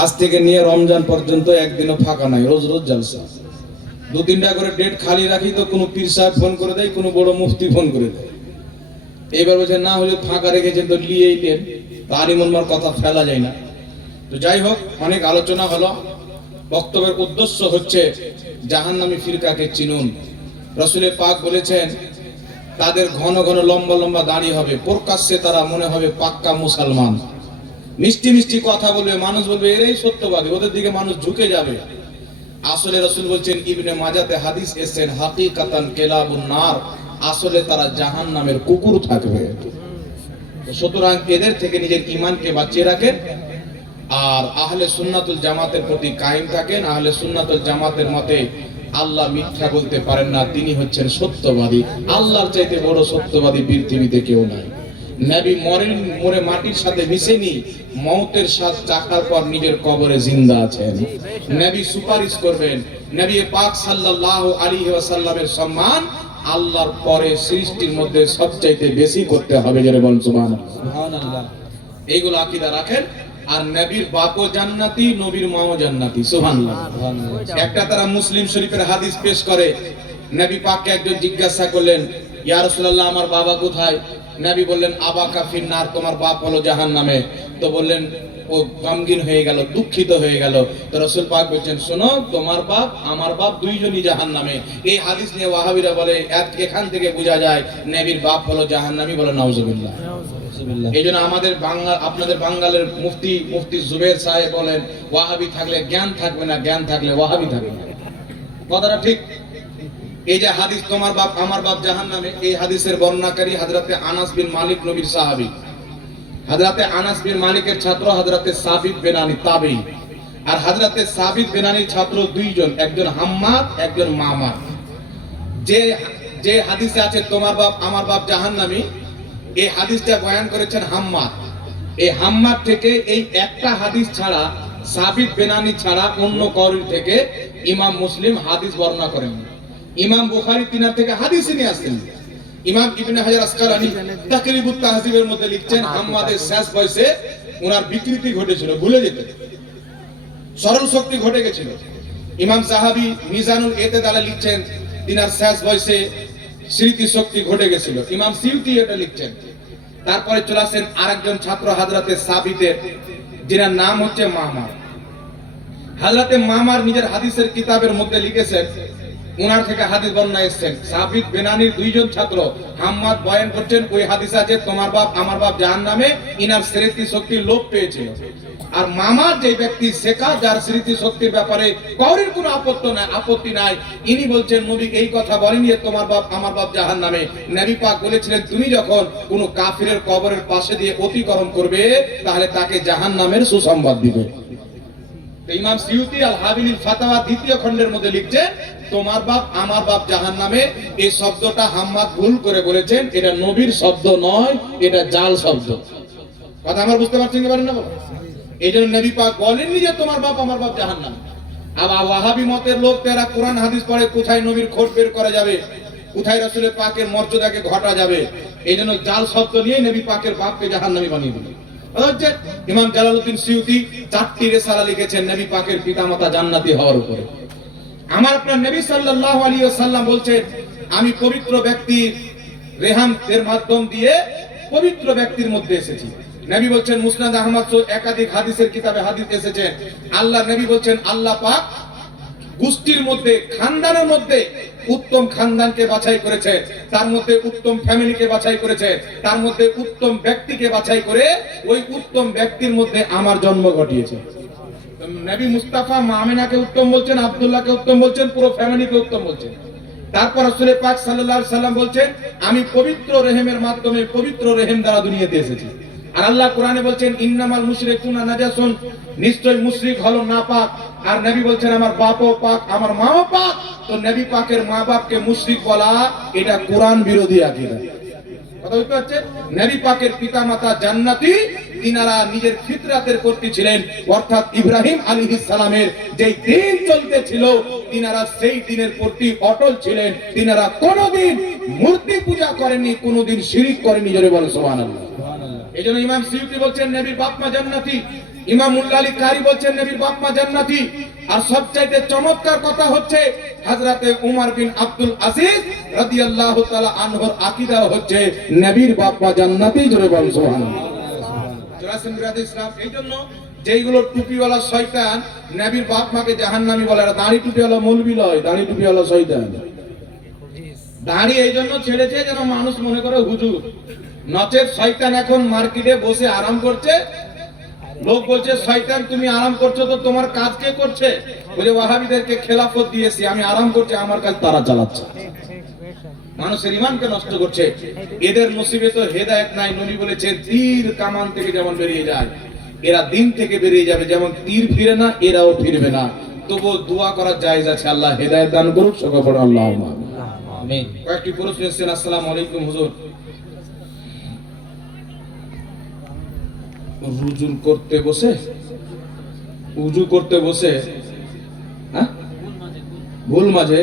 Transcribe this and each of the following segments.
আজ থেকে নিয়ে রমজান পর্যন্ত একদিনও ফাঁকা নাই, রোজ রোজ জলসা। 2-3টা করে ডেট খালি রাখি তো কোনো পীর সাহেব ফোন করে দেয়, কোনো বড় মুফতি ফোন করে দেয়। এবার বলছে না হলে ফাঁকা রেখেছেন তো নিয়েই নেন, তারই মনমার কথা ফেলা যায় না। তো যাই হোক, অনেক আলোচনা হলো। বক্তব্যের উদ্দেশ্য হচ্ছে জাহান্নামী ফিরকাকে চিনুন। রাসূল পাক বলেছেন তাদের ঘন ঘন লম্বা লম্বা দাড়ি হবে, প্রকাশ্যে তারা মনে হবে পাক্কা মুসলমান। মিষ্টি মিষ্টি কথা বলবে, মানুষ বলবে এরাই সত্যবাদী, ওদের দিকে মানুষ ঝুঁকে যাবে। আসলে রাসূল বলছেন, ইবনে মাজাতে হাদিস এসেছেন, হাকিকাতান কেলাবুন নার, আসলে তারা জাহান্নামের কুকুর থাকবে। সুতরাং এদের থেকে নিজের ঈমানকে বাঁচিয়ে রাখেন আর আহলে সুন্নাতুল জামাতের প্রতি কায়েম থাকেন। আহলে সুন্নাতুল জামাতের মতে আল্লাহ মিথ্যা বলতে পারেন না, তিনি হচ্ছেন সত্যবাদী। আল্লাহর চাইতে বড় সত্যবাদী পৃথিবীতে কেউ নাই। নবী মরে মাটির সাথে মিশেনি, মওতের স্বাদ চাখার পর নিজের কবরে জিন্দা আছেন। নবী সুপারিশ করবেন। নবী পাক সাল্লাল্লাহু আলাইহি ওয়াসাল্লামের সম্মান আল্লাহর পরে সৃষ্টির মধ্যে সবচাইতে বেশি করতে হবে, যারা বলেন সুবহানাল্লাহ। এইগুলো আকীদা রাখেন। আর নবীর বাপও জান্নাতি, নবীর মাও জান্নাতি, সুবহানাল্লাহ। একটা তারা মুসলিম শরীফের হাদিস পেশ করে, নবী পাককে একজন জিজ্ঞাসা করলেন, ইয়া রাসূলুল্লাহ আমার বাবা কোথায়? নবী বললেন আবাকা ফিন্নার, তোমার বাপ হলো জাহান্নামে। তো বললেন, ও গমগিন হয়ে গেল, দুঃখিত হয়ে গেল। তো রাসূল পাক বলছেন, শোনো, তোমার বাপ আমার বাপ দুইজনই জাহান্নামে। এই হাদিস নিয়ে ওয়াহাবিরা বলে এখান থেকে বোঝা যায় নবীর বাপ হলো জাহান্নামী। বলে নাউজুবিল্লাহ। এইজন্য আমাদের আপনাদের বাঙালের মুফতি জুবের সাহেব বলেন, ওয়াহাবি থাকলে জ্ঞান থাকবে না, জ্ঞান থাকলে ওয়াহাবি থাকবে না। কথাটা ঠিক। এই যে হাদিস তোমার বাপ আমার বাপ জাহান্নামে, এই হাদিসের বর্ণনাকারী হযরতে আনাস বিন মালিক, নবীর সাহাবী। হযরতে আনাস বিন মালিকের ছাত্র হযরতে সাবিত বিনানি তাবেঈ। আর হযরতে সাবিত বিনানির ছাত্র দুইজন, একজন হাম্মাদ, একজন মামার। যে হাদিসে আছে তোমার বাপ আমার বাপ জাহান্নামী, এই হাদিসটা বয়ান করেছেন হাম্মাদ। এই হাম্মাদ থেকে এই একটা হাদিস ছাড়া, সাবিত বিনানি ছাড়া অন্য কারোর থেকে ইমাম মুসলিম হাদিস বর্ণনা করেন। ইমাম বুখারী তিনার থেকে হাদিস নিয়ে আসেন। ইমাম ইবনে হাজার আসকালানী তাকরিবুত তাহযিবের মধ্যে লিখছেন, হাম্মাদের শেষ বয়সে ওনার বিকৃতি ঘটেছিল, ভুলে যেতেন, সরল শক্তি ঘটে গেছিল। ইমাম সাহাবী মিজানুল ইতিদালে লিখছেন, তিনার শেষ বয়সে স্মৃতি শক্তি ঘটে গেছিল। ইমাম সিউতি এটা লিখছেন। তারপরে চলে আসেন আরেকজন ছাত্র হযরতে সাবিতের, যিনার নাম হচ্ছে মামার। হযরতে মামার নিজের হাদিসের কিতাবের মধ্যে লিখেছেন, উনার থেকে হাদিস বর্ণনা এসেছেন। সাবিত বিনানির দুইজন ছাত্র হাম্মাদ বয়ান করছেন, ওই হাদিস আছে তোমার বাপ আমার বাপ জাহান্নামে, ইনার স্মৃতি শক্তি লোপ পেয়েছিল। আর মামার যে ব্যক্তি শেখা, যার স্মৃতি শক্তির ব্যাপারে কারোর কোনো আপত্তি নাই, ইনি বলছেন নবী এই কথা বলেনি যে তোমার বাপ আমার বাপ জাহান্নামে। নবী পাক বলেছিলেন, তুমি যখন কোনো কাফিরের কবরের পাশে দিয়ে অতিক্রম করবে, তাহলে তাকে জাহান্নামের সুসংবাদ দিবে। ইমাম সিউতি আল হাবিলিল ফাতাওয়া দ্বিতীয় খণ্ডের মধ্যে লিখছে, তোমার বাপ আমার বাপ জাহান্নামে, এই শব্দটা হাম্মাদ ভুল করে বলেছেন, এটা নবীর শব্দ নয়, এটা জাল শব্দ। কথা আমার বুঝতে পারছেন কি পারেন না? এইজন্য নবী পাক বলেননি যে তোমার বাপ আমার বাপ জাহান্নামে। আবার ওয়াহাবি মতের লোক যারা কোরআন হাদিস পড়ে, কোথায় নবীর খোঁজ বের করা যাবে, কোথায় রাসূলের পাকের মর্যাদাকে ঘটা যাবে, এইজন্য জাল শব্দ নিয়ে নবী পাকের বাপকে জাহান্নামী বানিয়ে দিলেন। ইমাম জালালউদ্দিন সিউতি 4টি রিসালা লিখেছেন নবী পাকের পিতামাতা জান্নাতি হওয়ার উপরে। আমার আপনার নবী সাল্লাল্লাহু আলাইহি ওয়াসাল্লাম বলছেন, আমি পবিত্র ব্যক্তির রেহামের মাধ্যম দিয়ে পবিত্র ব্যক্তির মধ্যে এসেছি। নবী বলছেন, মুসনাদ আহমদ একাধিক হাদিসের কিতাবে হাদিস এসেছে, আল্লাহ নবী বলছেন আল্লাহ পাক গোষ্ঠীর মধ্যে, খানদানের মধ্যে উত্তম খানদানকে বাছাই করেছে, তার মধ্যে উত্তম ফ্যামিলিকে বাছাই করেছে, তার মধ্যে উত্তম ব্যক্তিকে বাছাই করে ওই উত্তম ব্যক্তির মধ্যে আমার জন্ম ঘটিয়েছে। নবী মুস্তাফা মামিনাকে উত্তম বলছেন, আব্দুল্লাহকে উত্তম বলছেন, পুরো ফ্যামিলিকে উত্তম বলছেন। তারপর রাসূল পাক সাল্লাল্লাহু আলাইহি সাল্লাম বলছেন, আমি পবিত্র রেহেমের মাধ্যমে, পবিত্র রেহেম দ্বারা দুনিয়াতে এসেছি। আর আল্লাহ কোরআনে বলছেন, ইন্নামাল মুশরিকুনা নাজাসুন, নিশ্চয় মুশরিক হলো নাপাক। আর নবী বলছেন, আমার বাপও পাক, আমার মাও পাক। তো নবী পাকের মা বাপকে মুশরিক বলা, এটা কোরআন বিরোধী আকীদা। কথা বুঝতে পারছেন? নবী পাকের পিতামাতা জান্নাতি, তিনারা নিজের ফিতরাতের কর্তৃ ছিলেন, অর্থাৎ ইব্রাহিম আলাইহিস সালামের যেই দিন চলতেছিল, তিনারা সেই দিনের প্রতি অটল ছিলেন। তিনারা কোনোদিন মূর্তি পূজা করেননি, কোনোদিন শিরক করেননি। জোরে বলেন সুবহানাল্লাহ। এইজন্য ইমাম সিউতি বলছেন, নবীর বাপ মা জান্নাতি, ইমাম মুল্লা আলী কারি বলছেন নবীর বাপ মা জান্নাতি। আর সবচাইতে চমৎকার কথা হচ্ছে হযরতে উমর বিন আব্দুল আজিজ রাদিয়াল্লাহু তাআলা আনহুর আকীদা হচ্ছে নবীর বাপ মা জান্নাতি। জোরে বল সুবহানাল্লাহ। জোরাসিন বিরাদ ইসলাম এইজন্য যেইগুলো টুপিওয়ালা শয়তান নবীর বাপ মাকে জাহান্নামী বলে, আর দাড়ি টুপিওয়ালা মৌলবি লয়, দাড়ি টুপিওয়ালা শয়তান। দাড়ি এই জন্য ছেড়েছে যেন মানুষ মনে করে হুজুর, নচেত শয়তান এখন মার্কেটে বসে আরাম করছে। লোক বলছে শয়তান তুমি আরাম করছো তো তোমার কাজ কে করছে? বলে ওয়াহাবিদেরকে খেলাফত দিয়েছি, আমি আরাম করছি, আমার কাজ তারা চালাচ্ছে। মানুষের ঈমানকে নষ্ট করছে। এদের নসিবে তো হেদায়েত নাই। নবী বলেছেন তীর কামান থেকে যেমন বেরিয়ে যায়, এরা দিন থেকে বেরিয়ে যাবে। যেমন তীর ফিরে না, এরাও ফিরবে না। তবু দোয়া করার জায়েজ আছে, আল্লাহ হেদায়েত দান করুক। সকলে পড়ুন আল্লাহুম্মা আমিন। কয়েকটি প্রশ্ন এসেছেন। আসসালামু আলাইকুম হুজুর, উজু করতে বসে ভুল মাঝে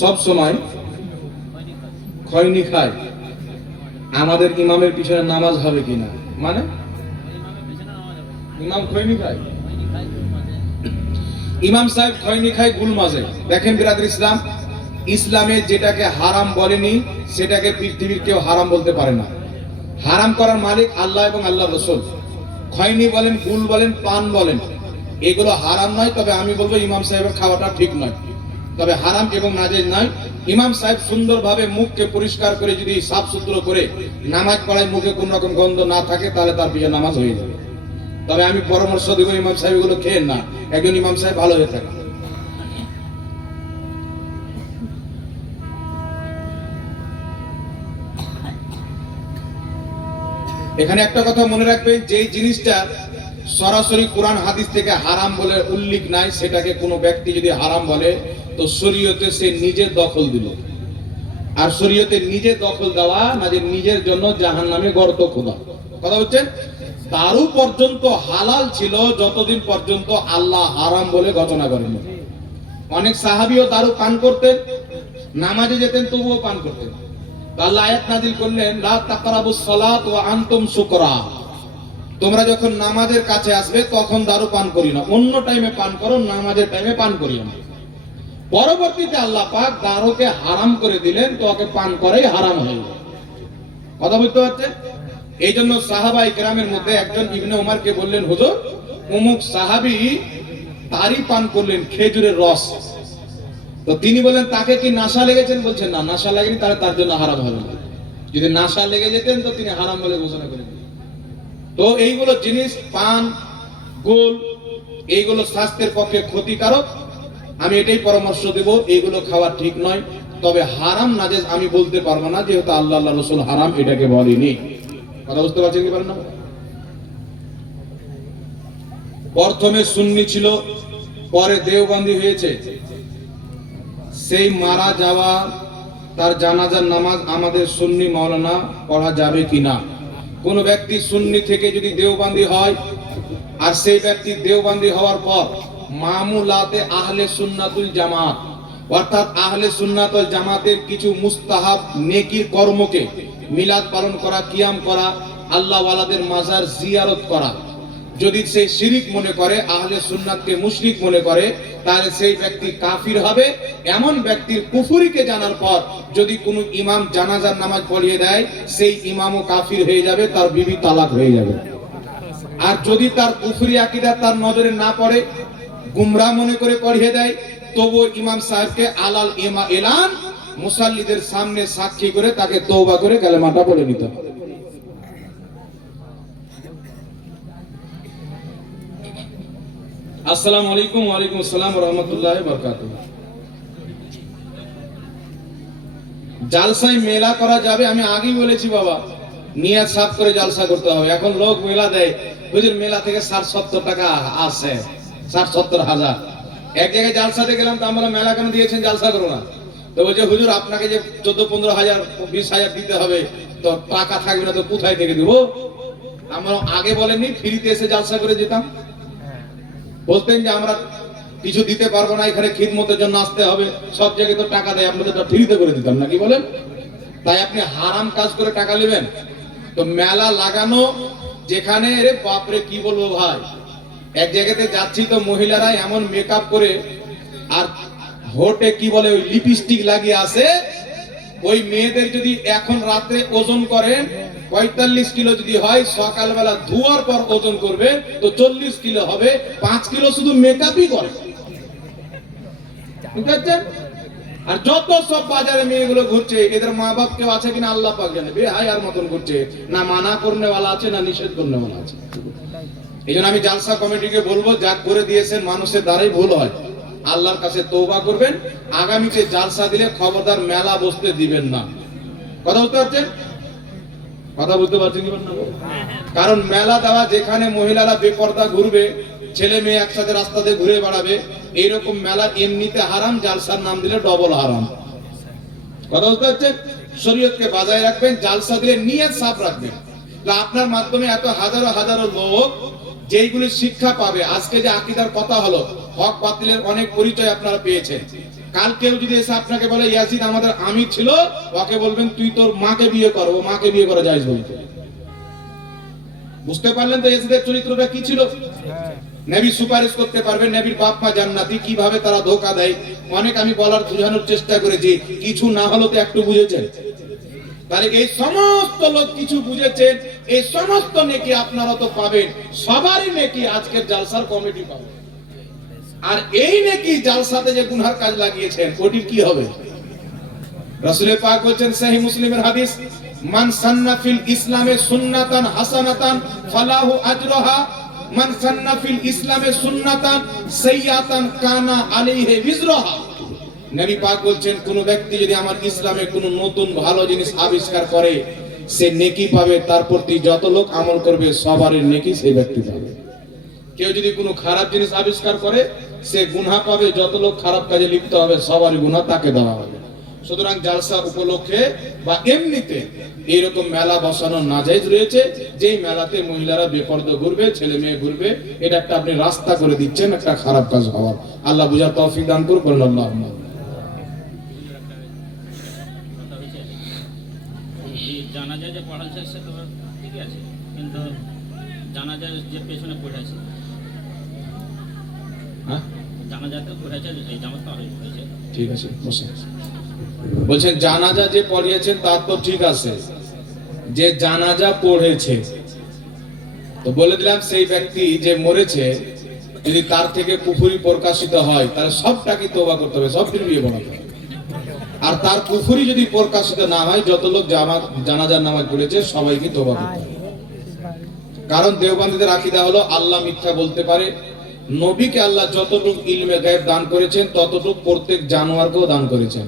সব সময় খৈনি খায়, আমাদের ইমামের পিছনে নামাজ হবে কিনা? মানে ইমাম খৈনি খায়, ইমাম সাহেব খৈনি খায় গুল মাঝে। দেখেন বিরাদর ইসলাম, ইসলামে যেটাকে হারাম বলেনি সেটাকে পৃথিবীর কেউ হারাম বলতে পারে না। হারাম করার মালিক আল্লাহ এবং আল্লাহ রাসূল। খৈনি বলেন, গুল বলেন, পান বলেন, এগুলো হারাম নয়। তবে আমি বলবো ইমাম সাহেবের খাওয়াটা ঠিক নয়, তবে হারাম এবং নাজেজ নয়। ইমাম সাহেব সুন্দরভাবে মুখকে পরিষ্কার করে যদি সাফ সুতরো করে নামাজ পড়ায়, মুখে কোন রকম গন্ধ না থাকে, তাহলে তার পিছনে নামাজ হয়ে যাবে। তবে আমি পরামর্শ দেব ইমাম সাহেব এগুলো খেয়েন না, একজন ইমাম সাহেব ভালো হয়ে থাকে। এখানে একটা কথা মনে রাখবেন, যে জিনিসটা সরাসরি কোরআন হাদিস থেকে হারাম বলে উল্লেখ নাই, সেটাকে কোনো ব্যক্তি যদি হারাম বলে তো শরীয়তে সে নিজে দখল দিল। আর শরীয়তে নিজে দখল দেওয়া না, যে নিজের জন্য জাহান্নামে গর্ত খোদা। কথা হচ্ছেন, দারু পর্যন্ত হালাল ছিল যতদিন পর্যন্ত আল্লাহ হারাম বলে ঘোষণা করেন। অনেক সাহাবীও দারু পান করতেন, নামাজে যেতেন তবুও পান করতেন। আল্লাহ আয়াত নাযিল করলেন, লা তাকরাবুস সালাত ওয়া আনতুম সুকরা, তোমরা যখন নামাজের কাছে আসবে তখন দারু পান করি না, অন্য টাইমে পান করো, নামাজের টাইমে পান করি না। পরবর্তীতে আল্লাহ পাক দারুকে হারাম করে দিলেন, তো ওকে পান করাই হারাম হয়ে গেল। কথা বুঝতে পারছেন? এই জন্য সাহাবাই কেরামের মধ্যে একজন ইবনে উমরকে বললেন, হুজুর অমুক সাহাবী তারি পান করলেন, খেজুরের রস। তো তিনি বললেন, তাকে কি নাশা লেগেছেন? বলছেন না, নাশা লাগেনি, তাহলে তার জন্য হারাম হবে না। যদি নাশা লেগে যেতেন তো তিনি হারাম বলে ঘোষণা করে দিতেন। তো এইগুলো জিনিস, পান, গোল, এইগুলো স্বাস্থ্যের পক্ষে ক্ষতিকারক। আমি এটাই পরামর্শ দেব, এইগুলো খাওয়া ঠিক নয়। তবে হারাম নাজেজ আমি বলতে পারবো না, যেহেতু আল্লাহ আল্লাহ রাসূল হারাম এটাকে বলেনি। কথা বুঝতে পারছেন কি পারেন না? প্রথমে সুন্নি ছিল, পরে দেওবন্দি হয়েছে। সেই মারা যাওয়া তার জানাজার নামাজ আমাদের সুন্নি মাওলানা পড়া যাবে কিনা? কোন ব্যক্তি সুন্নি থেকে যদি দেওবন্দি হয়, আর সেই ব্যক্তি দেওবন্দি হওয়ার পর মামুলাতে আহলে সুন্নাতুল জামাত, অর্থাৎ আহলে সুন্নাত ওয়াল জামাতের কিছু মুস্তাহাব নেকির কর্মকে, মিলাদ পালন করা, কিয়াম করা, আল্লাহ ওয়ালাদের মাজার জিয়ারত করা, যদি সে শিরিক মনে করে, আহলে সুন্নাতকে মুশরিক মনে করে, তাহলে সেই ব্যক্তি কাফির হবে। এমন ব্যক্তির কুফরিকে জানার পর যদি কোনো ইমাম জানাজার নামাজ পড়িয়ে দেয়, সেই ইমামও কাফির হয়ে যাবে, তার বিবি তালাক হয়ে যাবে। আর যদি তার কুফরি আকীদা তার নজরে না পড়ে, গুমরাহ মনে করে পড়িয়ে দেয়, তবু ইমাম সাহেবকে আলাল ইমা এলান মুসাল্লিদের সামনে সাক্ষী করে তাকে তওবা করে কালেমাটা পড়ে নিতে হবে। আসসালামু আলাইকুম। ওয়া আলাইকুম আসসালাম ওয়া রাহমাতুল্লাহি ওয়া বারাকাতুহু। জালসায় মেলা করা যাবে? আমি আগেই বলেছি বাবা, নিয়াত সাফ করে জালসা করতে হবে। এখন লোক মেলা দেয়, হুজুর মেলা থেকে 60-70 টাকা আসে, 60-70 হাজার। এক জায়গায় জালসাতে গেলাম, তো আমরা মেলা কেন দিয়েছেন, জালসা করো না। তো বলছে হুজুর আপনাকে যে 14-15 হাজার 20 হাজার দিতে হবে, তো টাকা থাকবে না তো কোথায় থেকে দিব? আমরা আগে বলেননি ফ্রিতে এসে জালসা করে যেতাম? বলতেন যে আমরা কিছু দিতে পারবো না, এখানে খিদমতের জন্য আসতে হবে, সব জায়গায় তো টাকা দেয়, আপনাদের ফ্রিতে করে দিতাম নাকি বলেন? তাই আপনি হারাম কাজ করে টাকা নেবেন? তো মেলা লাগানো যেখানে, রে বাপরে কি বলবো ভাই, এক জায়গাতে যাচ্ছি তো মহিলারা এমন মেকআপ করে আর হোটে কি বলে ওই লিপস্টিক লাগিয়ে আসে, ওই মেয়েদের যদি এখন রাতে ওজন করেন 45 কিলো যদি হয়, সকালবেলা ধোয়ার পর ওজন করবে তো 40 কিলো হবে। 5 কিলো শুধু মেকআপই করে, বুঝতে? আর যত সব বাজারে মেয়েগুলো ঘুরছে, এদের মা বাপ কেউ আছে কিনা আল্লাহ পাক জানে, বেহায়ার মতন ঘুরছে, না মানা করনে वाला আছে না নিষেধ করনে वाला আছে। এইজন্য আমি জালসা কমিটিকে বলবো, যা করে দিয়েছেন মানুষের দ্বারাই ভুল হয়, আল্লাহর কাছে তওবা করবেন। আগামীতে জালসা দিলে খবরদার মেলা বসতে দিবেন না। কথা বুঝতে পারছেন? কথা বুঝতে পারছেন কি না? কারণ মেলা দেওয়া, যেখানে মহিলারা বেপরদা ঘুরবে, ছেলে মেয়ে একসাথে রাস্তাতে ঘুরে বেড়াবে, এইরকম মেলা এমনিতে হারাম, জালসার নাম দিলে ডবল হারাম। কথা বুঝতে পারছেন? শরীয়তকে বাজায় রাখবেন, জালসা দিলে নিয়ত সাফ রাখবেন। আপনার মাধ্যমে এত হাজারো হাজারো লোক যেইগুলি শিক্ষা পাবে। আজকে যে আকীদার কথা হলো, হক বাতিলের অনেক পরিচয় আপনারা পেয়েছেন। কাল কেউ যদি এসে আপনাকে বলে ইয়াজিদ আমাদের আমির ছিল, ওকে বলবেন তুই তোর মাকে বিয়ে কর, ও মাকে বিয়ে করা জায়েজ বলতে। বুঝতে পারলেন তো ইয়াজিদের চরিত্রটা কি ছিল? নবী সুপারিশ করতে পারবে, নবীর বাপ মা জান্নাতি, কিভাবে তারা ধোঁকা দেয় অনেক আমি বলার বোঝানোর চেষ্টা করেছি। কিছু না হলো তো একটু বুঝেছেন। তাহলে এই সমস্ত লোক কিছু বুঝেছেন, এই সমস্ত নেকি আপনারা তো পাবেন, সবারই নেকি আজকের জালসার কমিটি পাবে। আর এই নেকি জালসাতে যে গুনার কাজ লাগিয়েছেন, ওটির কি হবে? রাসূল পাক বলেছেন, সহিহ মুসলিমের হাদিস, মান সান্না ফিল ইসলামে সুন্নাতান হাসানাতান ফালাহু আজরুহা, মান সান্না ফিল ইসলামে সুন্নাতান সাইয়্যাতান কানা আলাইহি বিজরুহা। নবী পাক বলছেন, কোন ব্যক্তি যদি আমার ইসলামে কোন নতুন ভালো জিনিস আবিষ্কার করে, সে নেকি পাবে, তার প্রতি যত লোক আমল করবে সবারই নেকি সেই ব্যক্তি পাবে। কেউ যদি কোনো খারাপ জিনিস আবিষ্কার করে, সে গুনাহ পাবে, যত লোক খারাপ কাজে লিপ্ত হবে সবারই গুনাহ তাকে দেওয়া হবে। সুতরাং জালসা উপলক্ষে বা এমনিতে এইরকম মেলা বসানো নাজায়েজ রয়েছে, যেই মেলাতে মহিলারা বেপরদা ঘুরবে, ছেলে মেয়ে ঘুরবে, এটা একটা আপনি রাস্তা করে দিচ্ছেন একটা খারাপ কাজ হওয়ার। আল্লাহ বুঝার তৌফিক দান করুন, বলেন আল্লাহুম্মা। জানাজা যে পড়াচ্ছে সে তো ঠিক আছে, কিন্তু জানাজা যে পেছনে পড়েছে, জানাজাতে পড়েছে, এই জামাত পড়েছে, ঠিক আছে বসে বলছেন জানাজা যে পড়িয়েছেন তার তো ঠিক আছে, যে জানাজা পড়েছে তো বলে দিলাম সেই ব্যক্তি যে মরেছে, যদি তার থেকে কুফরি প্রকাশিত হয় তাহলে সবটাকে তওবা করতে হবে, সব ফিরিয়ে বানাতে হবে। আর তার কুফরি যদি প্রকাশিত না হয়, যত লোক জানাজার নামাজ পড়েছে সবাইকে তওবা করতে হবে। কারণ দেওবন্দীদের আকীদা হলো আল্লাহ মিথ্যা বলতে পারে, নবীকে আল্লাহ যতটুকু ইলমে গায়েব দান করেছেন ততটুকু প্রত্যেক জানোয়ারকেও দান করেছেন।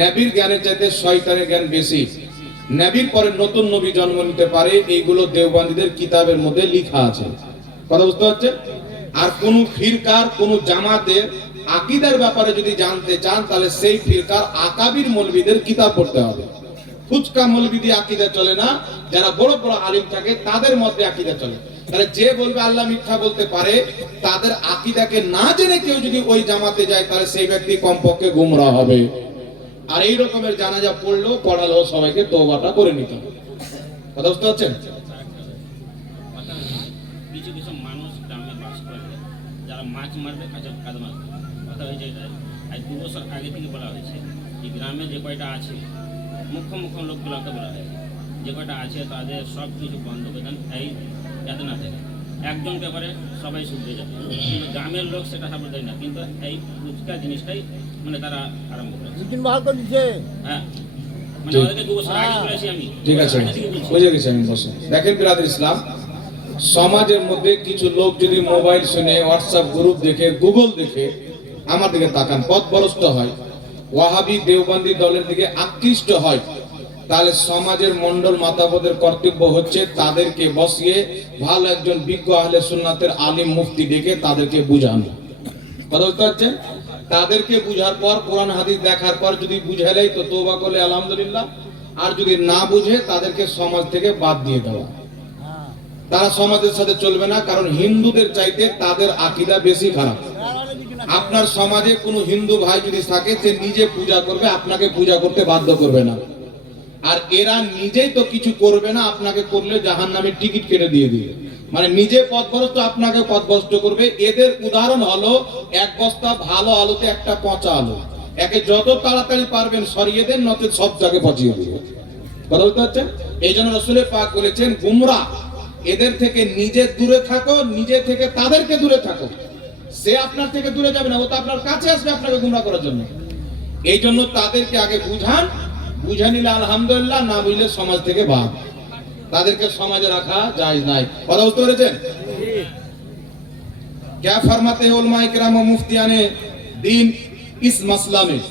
নবীর জ্ঞানের চাইতে শয়তানের জ্ঞান বেশি। নবীর পরে নতুন নবী জন্ম নিতে পারে, এইগুলো দেওবন্দীদের কিতাবের মধ্যে লেখা আছে। কথা বুঝতে পারছেন? আর কোন ফিরকার কোন জামাতের আকীদার ব্যাপারে যদি জানতে চান, তাহলে সেই ফিরকার আকাবির মৌলবীদের কিতাব পড়তে হবে। ফুচকা মৌলবী দিয়ে আকীদা চলে না, যারা বড় বড় আলিম থাকে তাদের মধ্যে আকীদা চলে। তাহলে যে বলবে আল্লাহ মিথ্যা বলতে পারে, তাদের আকীদাকে না জেনে কেউ যদি ওই জামাতে যায়, তাহলে সেই ব্যক্তি কমপক্ষে গুমরাহ হবে। আর এই রকমের জানাজা পড়ালেও সবাইকে তওবাটা করে নিতে হবে। কথা বুঝতে পারছেন? কিছু কিছু মানুষ গ্রামে বাস করে, যারা মাছ মারবে, কাজ মারবে, কথা হয়েছে এটাই। আজ 2 বছর আগে থেকে বলা হয়েছে, এই গ্রামে যে কয়টা আছে মুখ্য লোকগুলোকে বলা হয়েছে, যে কয়টা আছে তাদের সব কিছু বন্ধ করে দেন, এই যাতে না থাকে। একজনকে করে সবাই শুনতে যাবে, কিন্তু গ্রামের লোক সেটা সাপোর্ট দেয় না, কিন্তু এই ফুচকা জিনিসটাই মানে তারা আরম্ভ করেছে। হ্যাঁ, মানে ওদেরকে 2 বছর আগে বলেছি আমি। ঠিক আছে, বুঝে গেছি আমি। বসে দেখেন বিরাদর ইসলাম, সমাজের মধ্যে কিছু লোক যদি মোবাইল শুনে, হোয়াটসঅ্যাপ গ্রুপ দেখে, গুগল দেখে আমার দিকে তাকান, পথভ্রষ্ট হয়, ওয়াহাবি দেওবন্দি দলের দিকে আকৃষ্ট হয়, তাহলে সমাজের মন্ডল মাতাবদের কর্তব্য হচ্ছে তাদেরকে বসিয়ে ভালো একজন বিজ্ঞ আহলে সুন্নাতের আলিম মুফতি ডেকে তাদেরকে বুঝানো। কথা বুঝতে পারছেন? তাদেরকে বুঝার পর, কোরআন হাদিস দেখার পর যদি বুঝালেই তো তওবা করলে আলহামদুলিল্লাহ, আর যদি না বুঝে তাদেরকে সমাজ থেকে বাদ দিয়ে দেওয়া। তারা সমাজের সাথে চলবে না, কারণ হিন্দুদের চাইতে তাদের আকীদা বেশি খারাপ। আপনার সমাজে কোনো হিন্দু ভাই যদি থাকে, সে নিজে পূজা করবে, আপনাকে পূজা করতে বাধ্য করবে না। আর এরা নিজেই তো কিছু করবে না, আপনাকে করলে জাহান্নামের টিকিট কেটে দিয়ে দিবে। মানে নিজে পথভ্রষ্ট আপনাকে পথভ্রষ্ট করবে। এদের উদাহরণ হলো এক বস্তা ভালো আলুতে একটা পচা আলু, একে যত তাড়াতাড়ি পারবেন সরিয়ে দেন, নচেত সব জায়গায় পচিয়ে দেবে। কথা বলতে হচ্ছে। এই জন্য রাসূল পাক বলেছেন গুমরা এদের থেকে নিজে দূরে থাকো, নিজে থেকে তাদেরকে দূরে থাকো। সে আপনার থেকে দূরে যাবে না, ও তো আপনার কাছে আসবে আপনাকে গুমরা করার জন্য। এই জন্য তাদেরকে আগে বুঝান, বুঝে নিলে আলহামদুলিল্লাহ, না বুঝলে সমাজ থেকে বাদ। তাদেরকে সমাজে রাখা জায়েজ নাই। কথা বুঝতে পেরেছেন? क्या फरमाते हैं उलमा इकराम और मुफ्तियाने दीन इस मसला में,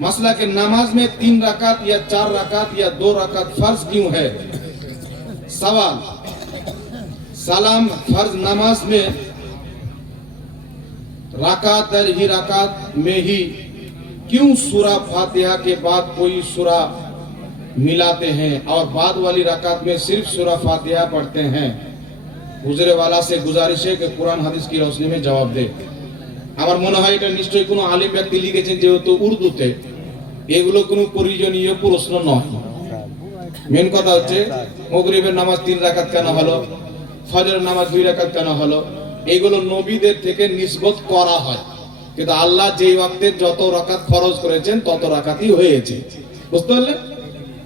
मसला के नमाज में 3 रकात या 4 रकात या 2 रकात फर्ज क्यों है? सवाल, सलाम फर्ज नमाज में रकात दर ही रकात में ही क्यों सूरा फातिहा के बाद कोई सूरा मिलाते हैं और बाद वाली रकात में सिर्फ सूरा फातिहा पढ़ते हैं? गुजरे वाला से गुजारिश है कि कुरान हादिस की रोशनी में जवाब दे। আমার মনে হয় এটা নিশ্চয়ই কোনো আলিম ব্যক্তি লিখেছেন, যেহেতু উর্দুতে, এগুলো কোনো প্রয়োজনীয় প্রশ্ন নয়। মেন কথা হচ্ছে মাগরিবের নামাজ 3 রাকাত কেন হলো, ফজরের নামাজ 2 রাকাত কেন হলো, এগুলো নবীদের থেকে নিসবত করা হয়, কিন্তু আল্লাহ যেই ওয়াক্তে যত রাকাত ফরজ করেছেন তত রাকাতই হয়েছে। বুঝতে পারলেন?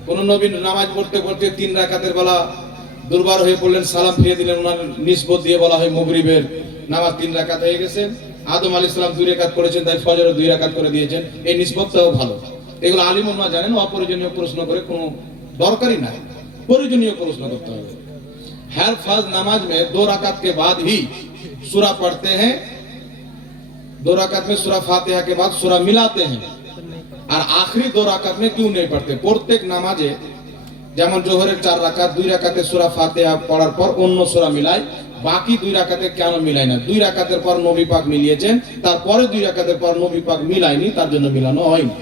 কোন নবী নামাজ পড়তে পড়তে 3 রাকাতের বেলা দুর্বার হয়ে পড়লেন, সালাম ফিরিয়ে দিলেন, ওনার নিসবত দিয়ে বলা হয় মাগরিবের নামাজ 3 রাকাত হয়ে গেছে। আদম আলাইহিস সালাম 2 রাকাত করেছেন, তাই ফজরে 2 রাকাত করে দিয়েছেন, এই নিসবতটাও ভালো। এগুলো আলিম ওলামা জানেন, অপ্রয়োজনীয় প্রশ্ন করে কোনো দরকারই নাই, প্রয়োজনীয় প্রশ্ন করতে হবে। हर फर्ज नमाज में 2 रकात के बाद ही सूरा पढ़ते हैं, 2 रकात में सूरा फातिहा के बाद सूरा मिलाते हैं, और आखिरी 2 रकात में क्यों नहीं पढ़ते? प्रत्येक नामाजे যেমন জোহরের 4 রাকাত 2 রাকাতে সূরা ফাতিহা পড়ার পর অন্য সূরা মিলাই, বাকি 2 রাকাতে কেন মিলাই না? 2 রাকাতের পর নবী পাক মিলিয়েছেন, তারপরে 2 রাকাতের পর নবী পাক মিলায়নি, তার জন্য মিলানো হয়নি।